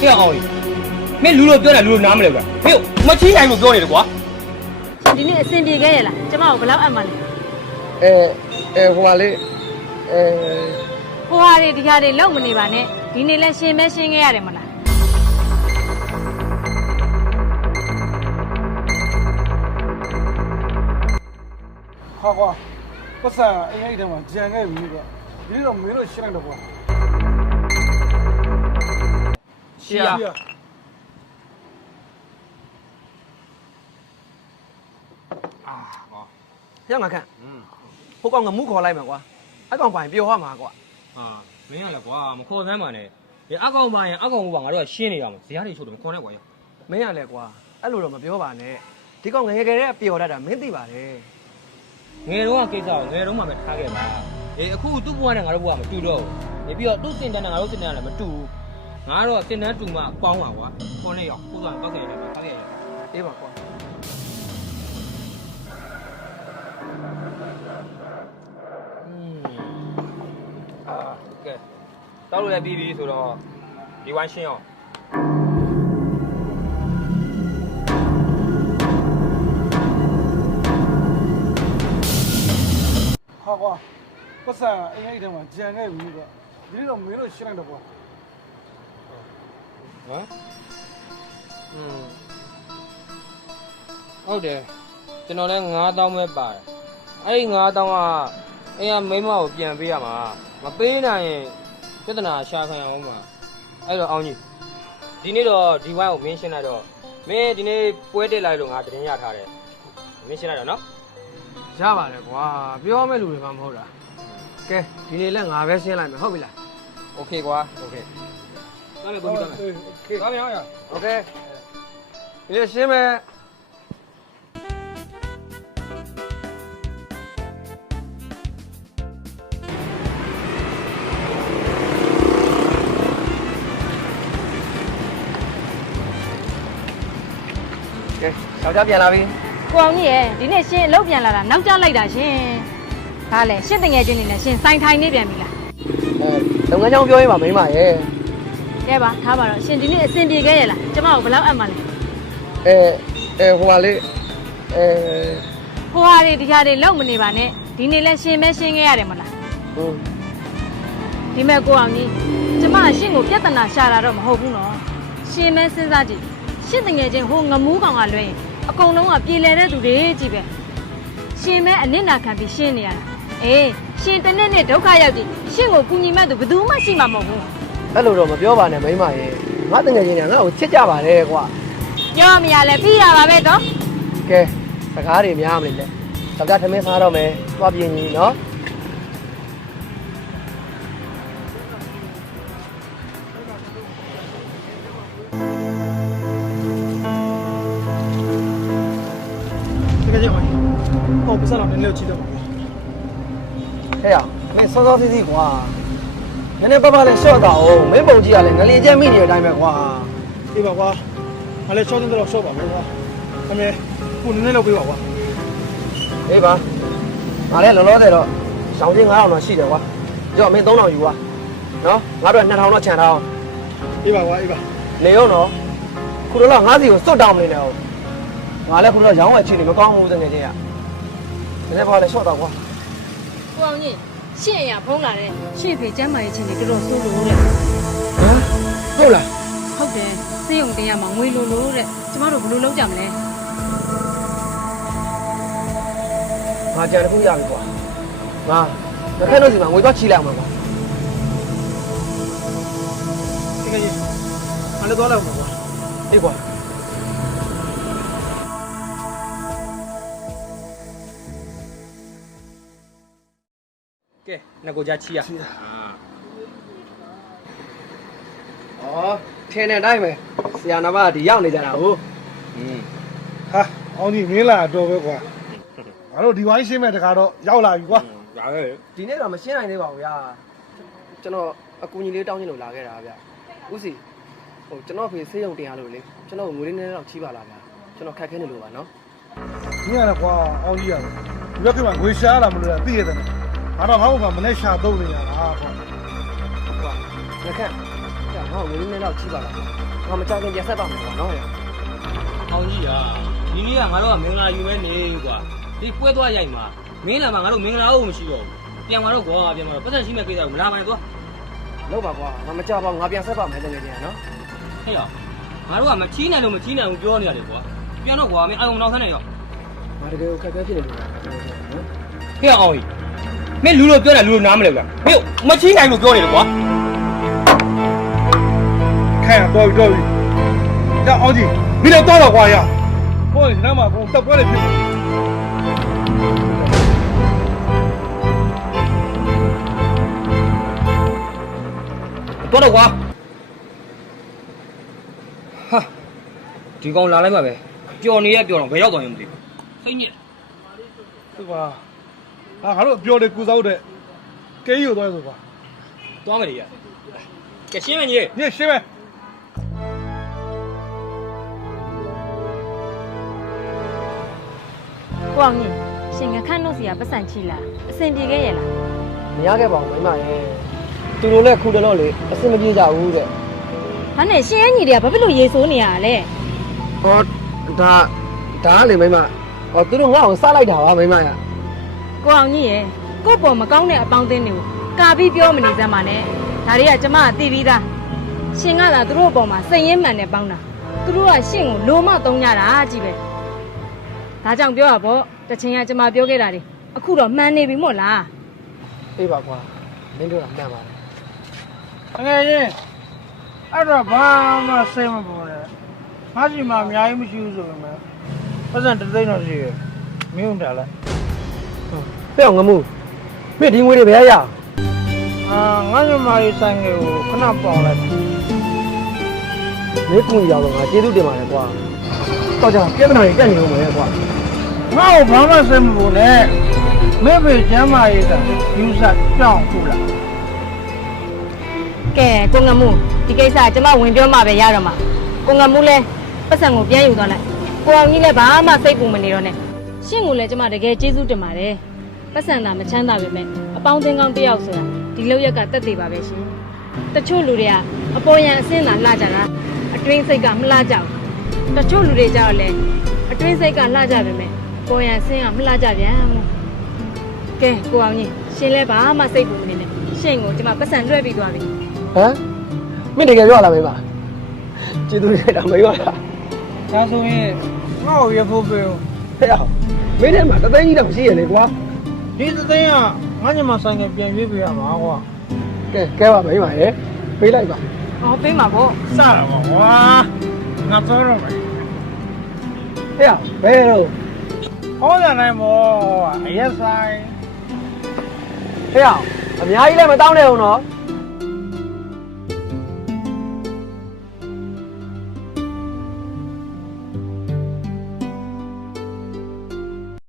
ပြောင်းအောင်မင်းလူလိုပြောတာလူလိုနားမလဲကွာမင်းမချင်းနိုင်လို့ပြောနေတယ်ကွာဒီနေ့အစင်ပြေခဲ့ရလားကျမကိုဘယ်လောက်အပ်မှလဲဟိုပါလေဟိုဟာတွေဒီဟာတွေလောက်မနေပါနဲ့ဒီနေ့လဲရှင်မဲရှင်းခဲ့ရတယ်မလားဟာကွာပတ်စံအိမ်အိတ်ထဲမှာကြံခဲ့ပြီကွာဒီတော့မင်းတို့ရှင်းလိုက်တော့ကွာရှင်းရရငါခန့်ဟိုကောင်ကမူးခေါ်လိုက်မှာကွာအဲ့ကောင်ပိုင်ပြောရမှာကွာဟာမင်းရလဲကွာမခေါ်စမ်းပါနဲ့ဒီအကောင်ပါရင်အကောင်ကငါတို့ကရှင်းနေရမှာဇရားတွေချုပ်တယ်ခေါ်နေကွာရမင်းရလဲကွာအဲ့လိုတော့မပြောပါနဲ့ဒီကောင်ငယ်ငယ်တဲ့ပျော်တတ်တာမင်းသိပါတယ်ငယ်တော့ကိစ္စကိုငယ်တော့မှပဲထားခဲ့ပါအခုသူ့ဘဝနဲ့ငါတို့ဘဝမတူတော့ဘူးပြီးတော့သူ့စင်တန်းနဲ့ငါတို့စင်တန်းလည်းမတူဘူးငါတော့စင်တန်းတူမှပေါင်းပါကွာခေါ်နေရောက်ကိုယ်ကတောက်ခဲ့ရတယ်ထားခဲ့ရတယ်အေးပါကွာကဲတောက်လို့လည်းပြီးပြီဆိုတော့ဒီဝိုင်းရှင်းအောင်ဟာကွာပတ်စံအိမ်အိတ်ထဲမှာကြံခဲ့ပြီကွာဒီတော့မင်းတို့ရှင်းလိုက်တော့ကွာဟမ်ဟုတ်တယ်ကျွန်တော်လည်း9000ပဲပါတယ်အဲ့ဒီ9000ကအိမ်ကမိမကိုပြန်ပေးရမှာမပေးနိုင်ရင်ပြဿနာရှာခံရအောင်ပါအဲ့တော့အောင်ကြီးဒီနေ့တော့ဒီဝိုင်းကိုမင်းရှင်းလိုက်တော့မင်းဒီနေ့ပွဲတက်လိုက်လို့ငါတင်ရထားတယ်မင်းရှင်းလိုက်တော့နော်ရပါတယ်ကွာပြောမဲ့လူတွေမှမဟုတ်တာကဲဒီနေ့လည်းငါပဲရှင်းလိုက်မယ်ဟုတ်ပြီလားโอเคကွာโอเคသွားမယ်ကိုကြီးသွားမယ်โอเคသွားမယ်အောင်ရโอเคဒီနေ့ရှင်းမယ်ကဲယောက်ျားပြန်လာပြီကိုအောင်ကြီးရဲ့ဒီနေ့ရှင်အလုပ်ပြန်လာတာနောက်ကျလိုက်တာရှင်ဒါလေရှစ်တငယ်ချင်းနေနဲ့ရှင်စိုင်းထိုင်နေပြန်ပြီလားလုပ်ငန်းကြောင်းပြောရင်ပါမိမရဲ့ကဲပါထားပါတော့ရှင်ဒီနေ့အစင်ပြေခဲ့ရလားကျမကိုဘယ်လောက်အပ်မှလဲဟိုပါလေဟိုဟာတွေဒီဟာတွေလောက်မနေပါနဲ့ဒီနေ့လဲရှင်မဲရှင်းခဲ့ရတယ်မလားဟုတ်ဒီမဲ့ကိုအောင်ကြီးကျမအရှင်ကိုပြဿနာရှာတာတော့မဟုတ်ဘူးနော်ရှင်မဲစဉ်းစားကြည့်ရှစ်တငယ်ချင်းဟိုငမူးကောင်ကလွှဲရင်အကုန်လုံးကပြေလည်တဲ့သူတွေကြီးပဲရှင်မဲအနစ်နာခံပြီးရှင်းနေရတာအေးရှင်တစ်နေ့နဲ့ဒုက္ခရောက်ကြည့်ရှင်ကိုကူညီမဲ့သူဘယ်သူမှရှိမှာမဟုတ်ဘူးအဲ့လိုတော့မပြောပါနဲ့မိမရဲ့ငါတငယ်ချင်းကငါ့ကိုချစ်ကြပါတယ်ကွာပြောမရလဲပြီးတာပါပဲတော့ကဲစကားတွေများမလို့လေယောက်ျားထမင်းစားတော့မယ်သွားပြင်းကြီးနော်တကယ်ကြီးဟောပတ်စံတော့နည်းနည်းချီတော့ပါဟဲ့ရမင်းစောစောစီးစီးကွာနည်းနည်းပါးပါးလေးရှော့တာအောင်မင်းပုံကြီးကလည်းငလင်ကျက်မိနေတဲ့အတိုင်းပဲကွာအေးပါကွာငါလည်းရှော့တင်တော့ရှော့ပါမယ်ကွာအမေကိုနည်းနည်းလောက်ပေးပါကွာအေးပါငါလည်းလောလောဆယ်တော့ရှောင်းချင်း9000တော့ရှိတယ်ကွာကြောက်မင်း3000ယူကွာနော်ငါတို့2000တော့ခြံထားအောင်အေးပါကွာအေးပါနေရောနော်ခုတော့ငါးစီကိုစွတ်တောင်းမနေနဲ့ဟုတ်ငါလည်းခုတော့ရောင်းဝယ်ချင်နေမကောင်းဘူးတကယ်ချင်းရနည်းနည်းပါးလေးရှော့တော့ကွာကိုအောင်ကြီးရှင့်ရဖုံးလာတဲ့ရှင့်ဖေကျမ်းမာရေးချင်းတွေတော်တော်ဆိုးလို့တဲ့ဟမ်ဟုတ်လားဟုတ်တယ်စေးုံတင်ရမှာငွေလိုလို့တဲ့ကျမတို့ဘယ်လိုလုပ်ကြမလဲငါကြံတစ်ခုရပြီကွာငါတစ်ခါတော့စီမှာငွေတော့ချီလိုက်အောင်ပါကွာတကယ်ကြီးငါလည်းသွားလိုက်အောင်ကွာအေးကွာကဲငါကိုကြားချီရထင်းတဲ့အတိုင်းပဲဆရာနာမကဒီရောက်နေကြတာဟုတ်ဟာအောင်ကြီးမင်းလာတော့ပဲကွာငါတို့ဒီဝိုင်းရှင်းမဲ့တခါတော့ရောက်လာပြီကွာဒါပဲဒီနေ့တော့မရှင်းနိုင်သေးပါဘူးဗျာကျွန်တော်အကူကြီးလေးတောင်းချင်လို့လာခဲ့တာဗျဦးစီဟိုကျွန်တော်ဖေးဆေးရုံတင်ရလို့လေကျွန်တော်ငွေလေးနည်းနည်းတော့ချီးပါလားဗျာကျွန်တော်ခက်ခဲနေလို့ပါနော်ဒီကလည်းကွာအောင်ကြီးရတယ်ဒီဘက်ကမှငွေရှားလာမလို့သိရတယ်ငါတော့ငါ့ဘုံကမနေ့ရှာသုံးနေရတာကွာလက်ခက်ငါ့ငွေလေးနည်းတော့ချီးပါလား ငါမကြောက်ခင်ပြန်ဆက်ပါမယ်ကွာနော် အောင်ကြီးอ่ะဒီနေ့ကငါတို့ကမင်္ဂလာယူမဲနေကွာဒီပွဲသွားရိုက်မှာမင်းလာမှာငါတို့မင်္ဂလာဟုတ်မရှိတော့ဘူးပြန်มาတော့ကွာပြန်มาတော့ပတ်သက်ရှိမဲ့ကိစ္စကိုမလာပါနဲ့သွား လောက်ပါကွာငါမကြောက်ပါဘူးငါပြန်ဆက်ပါမယ်တကယ်ကြီးနော် ဟဲ့ရောငါတို့ကမချီးနိုင်လို့မချီးနိုင်ဘူးပြောနေရတယ်ကွာပြန်တော့ကွာမင်းအာရုံမနောက်ဆန်းနေရော ငါတကယ်ကိုခက်ခဲဖြစ်နေလို့နော် ဟဲ့အောင်ကြီးမင်းလူလိုပြောတယ်လူလိုနားမလဲကွာမင်းမချီးနိုင်လို့ပြောနေတယ်ကွာ 看呀，多少？呀，奥吉，你俩多少花呀？我你那嘛，我到过来去。 တော်တော့ကွာဟာဒီကောင်လာလိုက်ပါပဲပျော်နေရပျော်တော့ဘယ်ရောက်သွားရင်မသိဘူးစိတ်ညစ် 对吧？啊，还有标的古早的，给有多少吧？ သွားမယ်လေကဲရှင်းမယ်ကြီး 你是呗？ ကိုအောင်ကြီးရှင်ကခန့်လို့စီကပတ်စံချီလာအဆင်ပြေခဲ့ရဲ့လား မရခဲ့ပါဘူးမိမရဲ့သူတို့လည်းခုတလို့လေအဆင်မပြေကြဘူးတဲ့ ဘာနဲ့ရှင်ရဲ့ညီတွေကဘာဖြစ်လို့ရေဆိုးနေရလဲ ဟောဒါကလေမိမဟောသူတို့ငါ့ကိုစားလိုက်တာပါမိမရ ကိုအောင်ကြီးရဲ့ကို့ပေါ်မကောင်းတဲ့အပေါင်းအသင်းတွေကိုကာပြီးပြောမနေစမ်းပါနဲ့ဒါတွေကကျမကသိပြီးသားရှင်ကသာသူတို့အပေါ်မှာစိတ်ရင်းမှန်နဲ့ပေါင်းတာသူတို့ကရှင်ကိုလိုမသုံးကြတာကြည့်ပဲဒါကြောင့်ပြောတာပေါ့တစ်ချိန်ကကျမပြောခဲ့တာတွေအခုတော့မှန်နေပြီမို့လား အေးပါကွာမင်းတို့ကမှန်ပါတယ် ငယ်ချင်းအဲ့တော့ဘာမှစိတ်မပေါ်နဲ့ငါစီမှာအများကြီးမရှိဘူးဆိုပေမဲ့ပတ်စံတစ်သိန်းတော့ရှိရမင်းတို့တာလား ဖဲ့အောင်ငမှုမင်းဒီငွေတွေဘယ်ရရ ငါညီမလေးဆိုင်ငယ်ကိုခဏပေါင်လိုက် မင်းကူညီအောင်လို့ငါကျေးဇူးတင်ပါတယ်ကွာတော့ကြောင်ပြဿနာတွေတက်နေလို့မယ်ကွာ ငါ့ကိုဘာမှစိတ်မပေါ်နဲ့မင်းဖေကျမ်းမာရေးကယူဆကြောင်းခုလား ကဲကိုငမှုဒီကိစ္စကျမဝင်ပြောမှပဲရတော့မှာကိုငမှုလဲပတ်စံကိုပြန်ယူသွားလိုက်ကိုအောင်ကြီးလည်းဘာမှစိတ်ပူမနေတော့နဲ့ရှင့်ကိုလည်းကျမတကယ်ကျေးဇူးတင်ပါတယ်ပတ်စံသာမချမ်းသာပဲမဲ့အပေါင်းအသင်းကောင်းတစ်ယောက်ဆိုတာဒီလောက်ရက်ကတက်သေးပါပဲရှင်တချို့လူတွေကအပေါ်ယံအစင်းသာလှကြတာအတွင်းစိတ်ကမလှကြဘူးတချို့လူတွေကြတော့လေအတွင်းစိတ်ကလှကြပဲမဲ့ပေါ်ယံအစင်းကမလှကြပြန်ဘူးကဲကိုအောင်ကြီးရှင်လည်းဘာမှစိတ်ပူမနေနဲ့ရှင့်ကိုကျမပတ်စံလွှဲပြီးသွားပြီ ဟမ်မင်းတကယ်ပြောရလားမိမကျေးဇူးတင်တာမိမလား ဒါဆိုရင်ငါ့ကိုရဖို့ပြော ဖဲ့အောင်မင်းထဲမှာတသိန်းကြီးတော့ရှိရလေကွာ ဒီသသိန်းကငါညီမဆိုင်ငယ်ပြန်ရွေးပေးရမှာကွာ ကဲပါမိမရဲ့ပေးလိုက်ပါ ဟောပေးမှာပေါ့ စတာပါကွာငါတော့တော့မယ် ဖဲ့အောင်ဘယ်တော့ ဟောတယ်နိုင်မောအရက်ဆိုင် ဖဲ့အောင်အများကြီးလည်းမတောင်းနဲ့အောင်နော်